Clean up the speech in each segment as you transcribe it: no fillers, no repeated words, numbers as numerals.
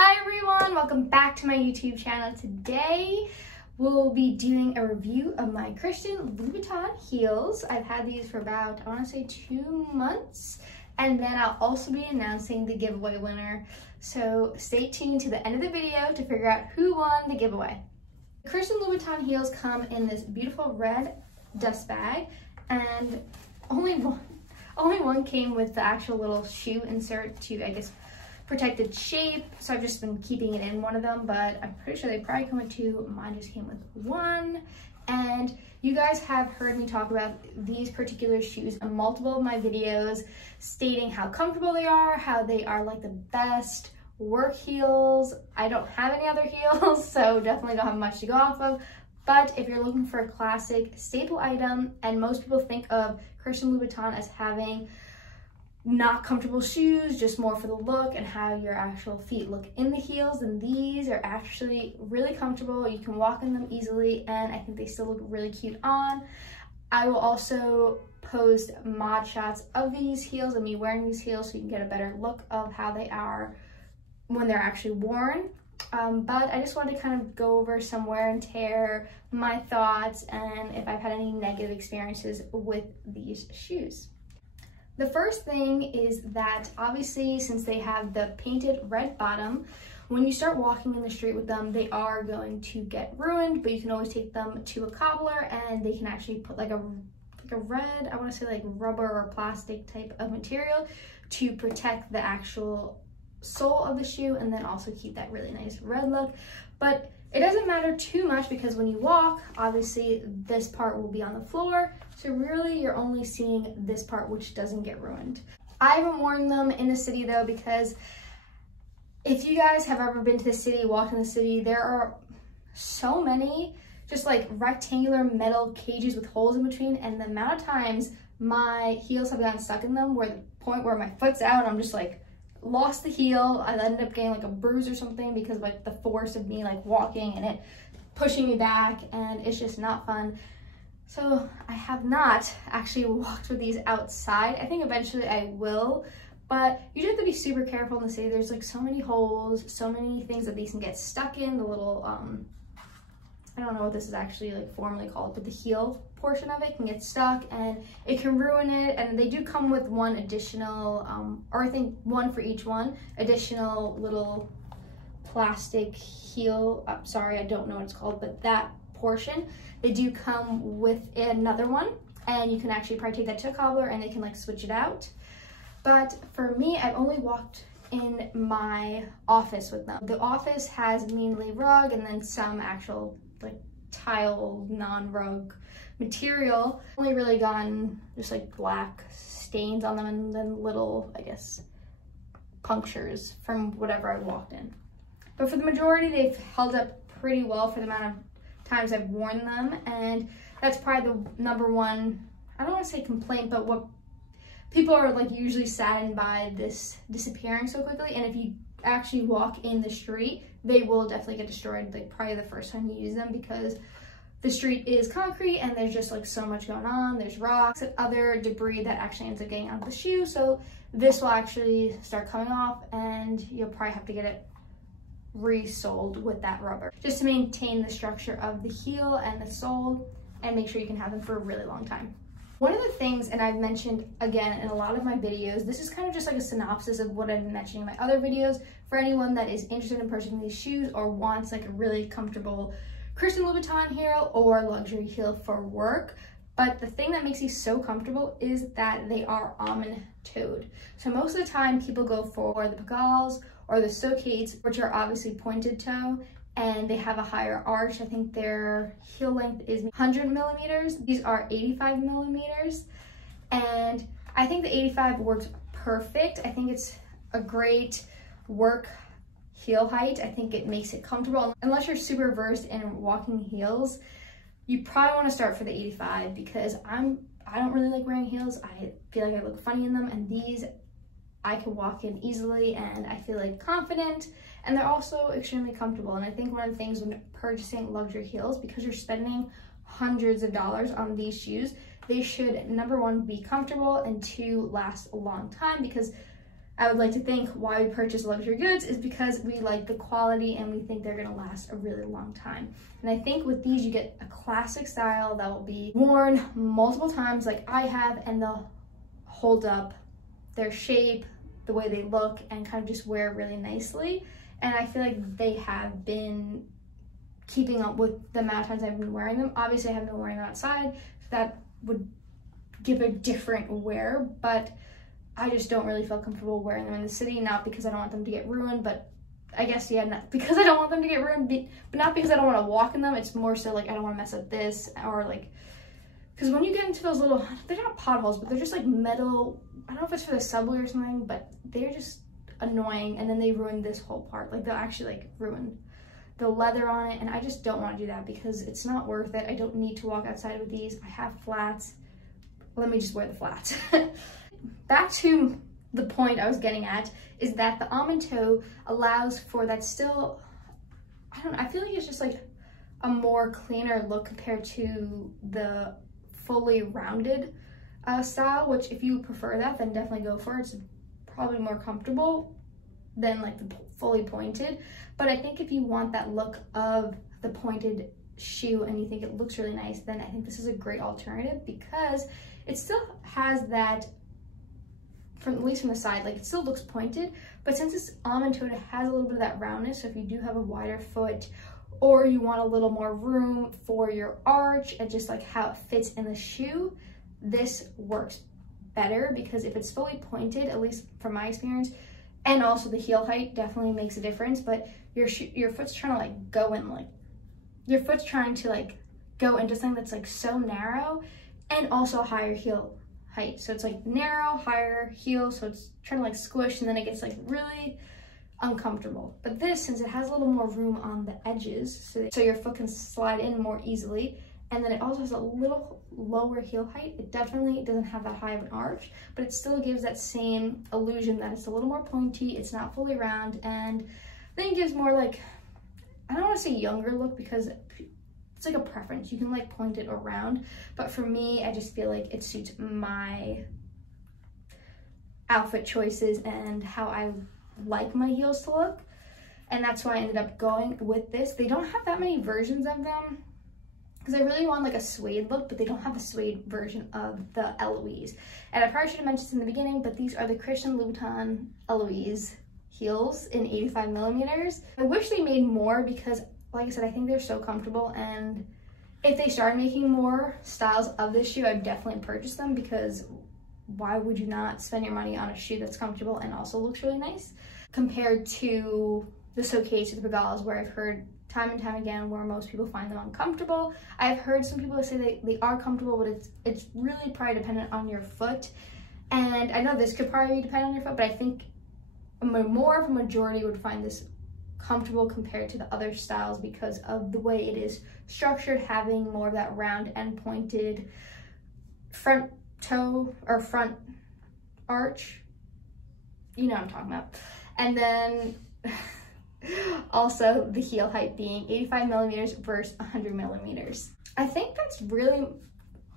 Hi everyone, welcome back to my YouTube channel. Today we'll be doing a review of my Christian Louboutin heels. I've had these for about, I want to say 2 months, and then I'll also be announcing the giveaway winner. So stay tuned to the end of the video to figure out who won the giveaway. The Christian Louboutin heels come in this beautiful red dust bag, and only one came with the actual little shoe insert to, I guess, protect its shape, so I've just been keeping it in one of them, but I'm pretty sure they probably come with 2. Mine just came with 1. And you guys have heard me talk about these particular shoes in multiple of my videos, stating how comfortable they are, how they are like the best work heels. I don't have any other heels, so definitely don't have much to go off of. But if you're looking for a classic staple item, and most people think of Christian Louboutin as having not comfortable shoes, just more for the look and how your actual feet look in the heels, and these are actually really comfortable. You can walk in them easily, and I think they still look really cute on. I will also post mod shots of these heels and me wearing these heels so you can get a better look of how they are when they're actually worn. But I just wanted to kind of go over some wear and tear, my thoughts, and if I've had any negative experiences with these shoes. The first thing is that obviously, since they have the painted red bottom, when you start walking in the street with them, they are going to get ruined, but you can always take them to a cobbler and they can actually put like a red, I want to say like rubber or plastic type of material to protect the actual sole of the shoe, and then also keep that really nice red look. But it doesn't matter too much because when you walk, obviously this part will be on the floor, so really you're only seeing this part, which doesn't get ruined. I haven't worn them in the city though, because if you guys have ever been to the city, walked in the city, there are so many just like rectangular metal cages with holes in between, and the amount of times my heels have gotten stuck in them where the point where my foot's out, I'm just like lost the heel. I ended up getting like a bruise or something because of like the force of me like walking and it pushing me back, and it's just not fun. So I have not actually walked with these outside. I think eventually I will, but you just have to be super careful in the city. There's like so many holes, so many things that these can get stuck in. The little I don't know what this is actually like formally called, but the heel portion of it can get stuck and it can ruin it. And they do come with one additional, or I think one for each one, additional little plastic heel. Sorry, I don't know what it's called, but that portion, they do come with another one, and you can actually probably take that to a cobbler and they can like switch it out. But for me, I've only walked in my office with them. The office has mainly rug and then some actual like tile non-rug material. Only really gotten just like black stains on them and then little, I guess, punctures from whatever I walked in. But for the majority, they've held up pretty well for the amount of times I've worn them, and that's probably the number one, I don't want to say complaint, but what people are like usually saddened by this disappearing so quickly. And if you actually walk in the street, they will definitely get destroyed like probably the first time you use them, because the street is concrete and there's just like so much going on. There's rocks and other debris that actually ends up getting out of the shoe, so this will actually start coming off and you'll probably have to get it resoled with that rubber just to maintain the structure of the heel and the sole and make sure you can have them for a really long time. One of the things, and I've mentioned again in a lot of my videos, this is kind of just like a synopsis of what I've been mentioning in my other videos for anyone that is interested in purchasing these shoes or wants like a really comfortable Christian Louboutin heel or luxury heel for work. But the thing that makes these so comfortable is that they are almond-toed. So most of the time people go for the Pigalles or the Socates, which are obviously pointed toe, and they have a higher arch. I think their heel length is 100 millimeters. These are 85 millimeters. And I think the 85 works perfect. I think it's a great work heel height. I think it makes it comfortable. Unless you're super versed in walking heels, you probably want to start for the 85, because I don't really like wearing heels. I feel like I look funny in them, and these I can walk in easily and I feel like confident, and they're also extremely comfortable. And I think one of the things when purchasing luxury heels, because you're spending hundreds of dollars on these shoes, they should, number one, be comfortable, and 2, last a long time, because I would like to think why we purchase luxury goods is because we like the quality and we think they're gonna last a really long time. And I think with these, you get a classic style that will be worn multiple times like I have, and they'll hold up their shape, the way they look, and kind of just wear really nicely. And I feel like they have been keeping up with the amount of times I've been wearing them. Obviously, I haven't been wearing them outside, so that would give a different wear, but I just don't really feel comfortable wearing them in the city, not because I don't want them to get ruined, but I guess, yeah, not because I don't want them to get ruined, but not because I don't want to walk in them. It's more so like I don't want to mess up this, or like, because when you get into those little, they're not potholes, but they're just like metal, I don't know if it's for the subway or something, but they're just annoying, and then they ruin this whole part. Like, they'll actually like ruin the leather on it, and I just don't want to do that because it's not worth it. I don't need to walk outside with these. I have flats. Let me just wear the flats. Back to the point I was getting at is that the almond toe allows for that still, I don't know, I feel like it's just like a more cleaner look compared to the fully rounded style, which if you prefer that, then definitely go for it. It's probably more comfortable than like the fully pointed. But I think if you want that look of the pointed shoe and you think it looks really nice, then I think this is a great alternative because it still has that, at least from the side, like it still looks pointed, but since it's almond toed, it has a little bit of that roundness. So if you do have a wider foot, or you want a little more room for your arch and just like how it fits in the shoe, this works better because if it's fully pointed, at least from my experience, and also the heel height definitely makes a difference, but your foot's trying to like go in, like your foot's trying to like go into something that's like so narrow and also higher heel height. So it's like narrow, higher heel, so it's trying to like squish, and then it gets like really uncomfortable. But this, since it has a little more room on the edges, so your foot can slide in more easily, and then it also has a little lower heel height. It definitely doesn't have that high of an arch, but it still gives that same illusion that it's a little more pointy, it's not fully round, and then it gives more like, I don't want to say younger look because it's like a preference. You can like point it or round, but for me, I just feel like it suits my outfit choices and how I like my heels to look, and that's why I ended up going with this. They don't have that many versions of them because I really want like a suede look, but they don't have a suede version of the Eloise. And I probably should have mentioned this in the beginning, but these are the Christian Louboutin Eloise heels in 85 millimeters. I wish they made more because, like I said, I think they're so comfortable, and if they started making more styles of this shoe, I'd definitely purchase them because why would you not spend your money on a shoe that's comfortable and also looks really nice compared to the Saucase or the Pegalas, where I've heard time and time again where most people find them uncomfortable. I've heard some people say they are comfortable, but it's really probably dependent on your foot. And I know this could probably depend on your foot, but I think more of a majority would find this comfortable compared to the other styles because of the way it is structured, having more of that round and pointed front toe or front arch, you know what I'm talking about. And then also the heel height being 85 millimeters versus 100 millimeters. I think that's really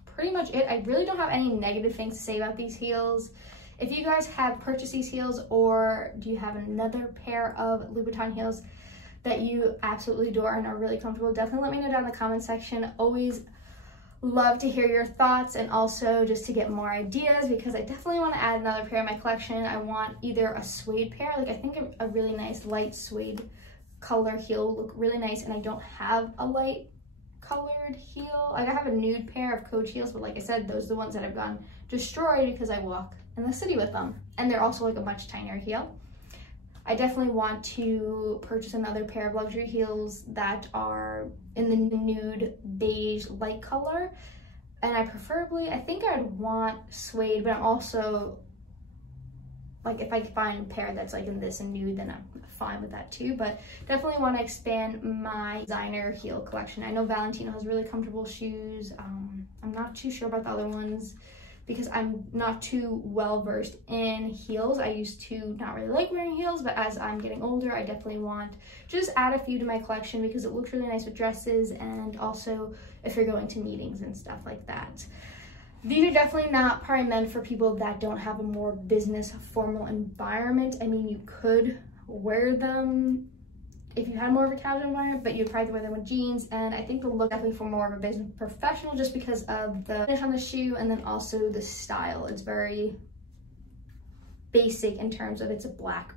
pretty much it. I really don't have any negative things to say about these heels. If you guys have purchased these heels, or do you have another pair of Louboutin heels that you absolutely adore and are really comfortable, definitely let me know down in the comment section. Always love to hear your thoughts, and also just to get more ideas because I definitely want to add another pair in my collection. I want either a suede pair, like I think a really nice light suede color heel will look really nice, and I don't have a light colored heel. Like I have a nude pair of Coach heels, but like I said, those are the ones that have gone destroyed because I walk in the city with them, and they're also like a much tinier heel. I definitely want to purchase another pair of luxury heels that are in the nude beige light color, and I think I'd want suede, but I'm also like, if I find a pair that's like in this and nude, then I'm fine with that too. But definitely want to expand my designer heel collection. I know Valentino has really comfortable shoes. I'm not too sure about the other ones because I'm not too well versed in heels. I used to not really like wearing heels, but as I'm getting older, I definitely want to just add a few to my collection because it looks really nice with dresses, and also if you're going to meetings and stuff like that. These are definitely not probably meant for people that don't have a more business formal environment. I mean, you could wear them if you had more of a casual environment, but you'd probably wear them with jeans. And I think the look definitely for more of a business professional, just because of the finish on the shoe and then also the style. It's very basic in terms of it's a black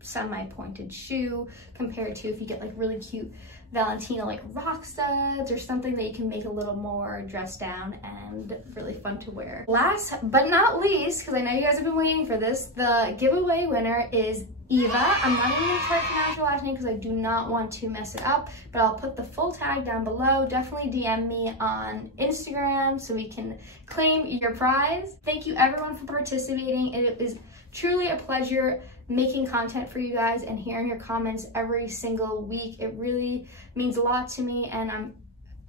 semi-pointed shoe compared to if you get like really cute Valentino like rock studs or something that you can make a little more dressed down and really fun to wear. Last but not least, because I know you guys have been waiting for this, the giveaway winner is Eva. I'm not even gonna try to pronounce your last name because I do not want to mess it up, but I'll put the full tag down below. Definitely DM me on Instagram so we can claim your prize. Thank you everyone for participating. It is truly a pleasure making content for you guys and hearing your comments every single week. It really means a lot to me, and I'm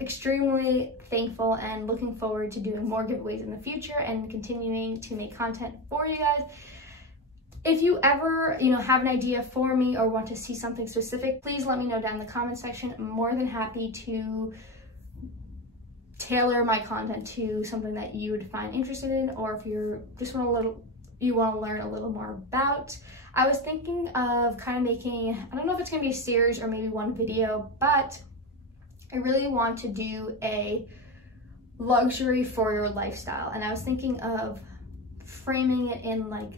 extremely thankful and looking forward to doing more giveaways in the future and continuing to make content for you guys. If you ever, have an idea for me or want to see something specific, please let me know down in the comment section. I'm more than happy to tailor my content to something that you would find interested in, or if you just want to learn a little more about. I was thinking of kind of making, I don't know if it's gonna be a series or maybe one video, but I really want to do a luxury for your lifestyle. And I was thinking of framing it in like,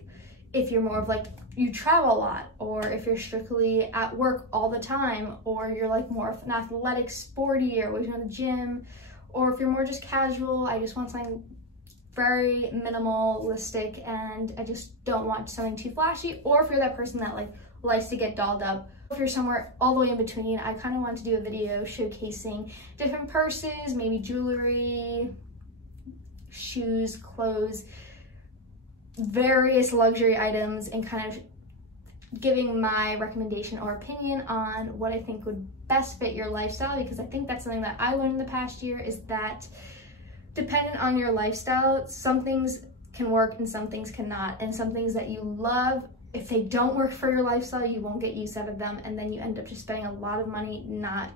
if you're more of like, you travel a lot, or if you're strictly at work all the time, or you're like more of an athletic, sporty, or always going to the gym, or if you're more just casual, I just want something very minimalistic and I just don't want something too flashy. Or if you're that person that like likes to get dolled up, if you're somewhere all the way in between, I kind of want to do a video showcasing different purses, maybe jewelry, shoes, clothes, various luxury items, and kind of giving my recommendation or opinion on what I think would best fit your lifestyle, because I think that's something that I learned in the past year, is that dependent on your lifestyle, some things can work and some things cannot, and some things that you love, if they don't work for your lifestyle, you won't get use out of them, and then you end up just spending a lot of money not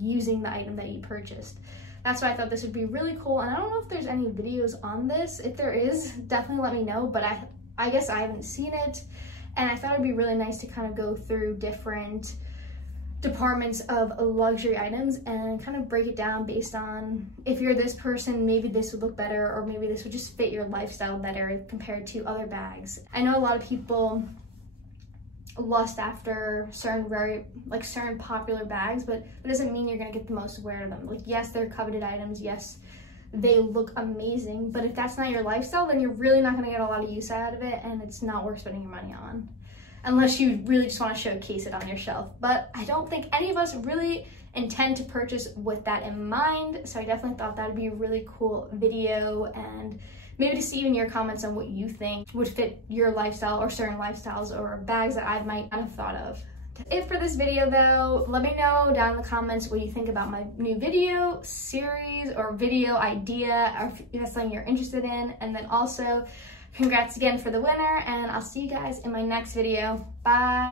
using the item that you purchased. That's why I thought this would be really cool, and I don't know if there's any videos on this. If there is, definitely let me know, but I guess I haven't seen it, and I thought it'd be really nice to kind of go through different departments of luxury items and kind of break it down based on, if you're this person, maybe this would look better, or maybe this would just fit your lifestyle better compared to other bags. I know a lot of people lust after certain popular bags, but it doesn't mean you're gonna get the most wear of them. Like, yes, they're coveted items, yes, they look amazing, but if that's not your lifestyle, then you're really not gonna get a lot of use out of it, and it's not worth spending your money on, unless you really just want to showcase it on your shelf. But I don't think any of us really intend to purchase with that in mind, so I definitely thought that would be a really cool video, and maybe to see even your comments on what you think would fit your lifestyle or certain lifestyles or bags that I might not have thought of. If for this video though, let me know down in the comments what you think about my new video series or video idea, or if that's something you're interested in. And then also, congrats again for the winner, and I'll see you guys in my next video. Bye.